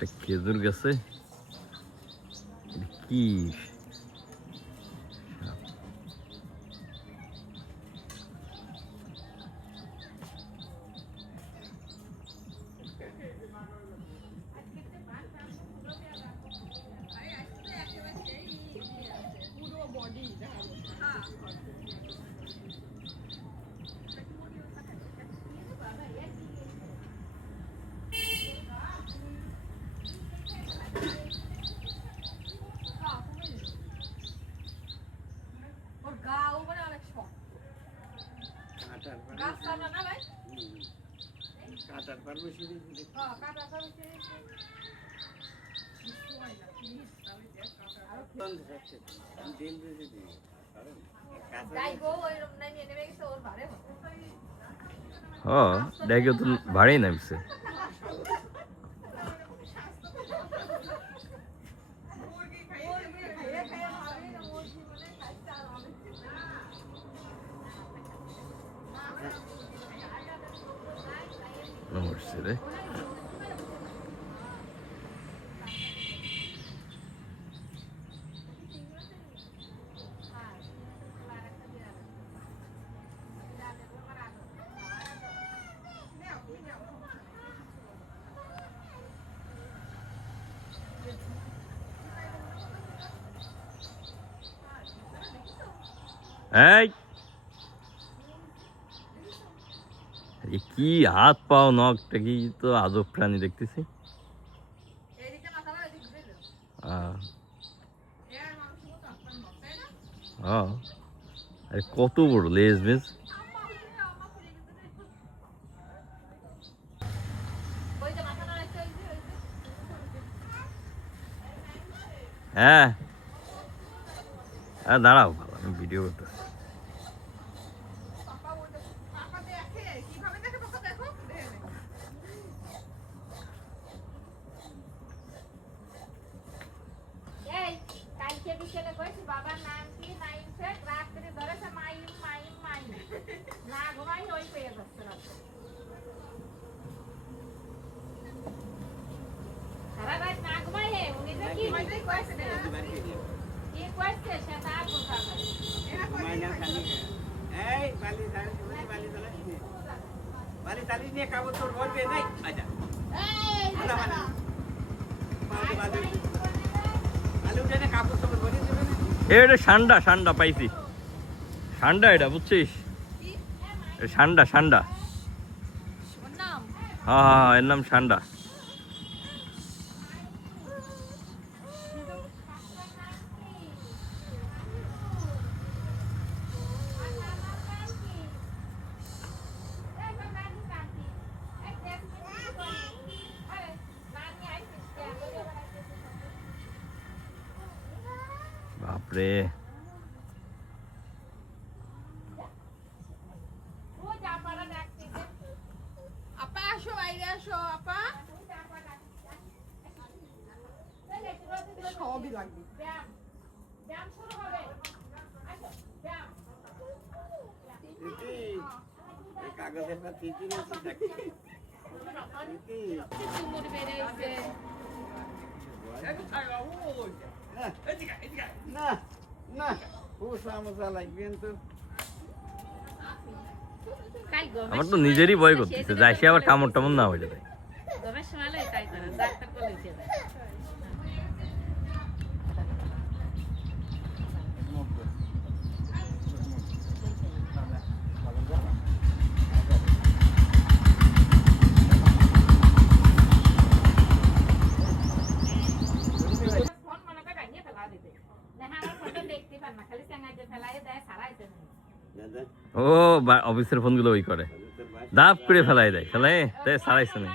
একটা খেজুর গাছে কি দেখে তো ভারী নামছে। রে কি হাত পাও নখটা কি তো আজব প্রাণী দেখতেছি। কত বড় লেজ বেজ। হ্যাঁ দাঁড়াও আমি ভিডিও করতেছি। এটা সান্ডা সান্ডা পাইছি, সান্ডা এটা বুঝছিস, সান্ডা সান্ডা। হ্যাঁ হ্যাঁ এর নাম সান্ডা। বাপরে আমার তো নিজেরই ভয় করতেছে, যাই সে আবার কামড় টামড় না হয়ে যাবে। ও অফিসের ফোন গুলো ওই করে দাপ করে ফেলাই দেয়, ফেলাই তাই সারাইছে না।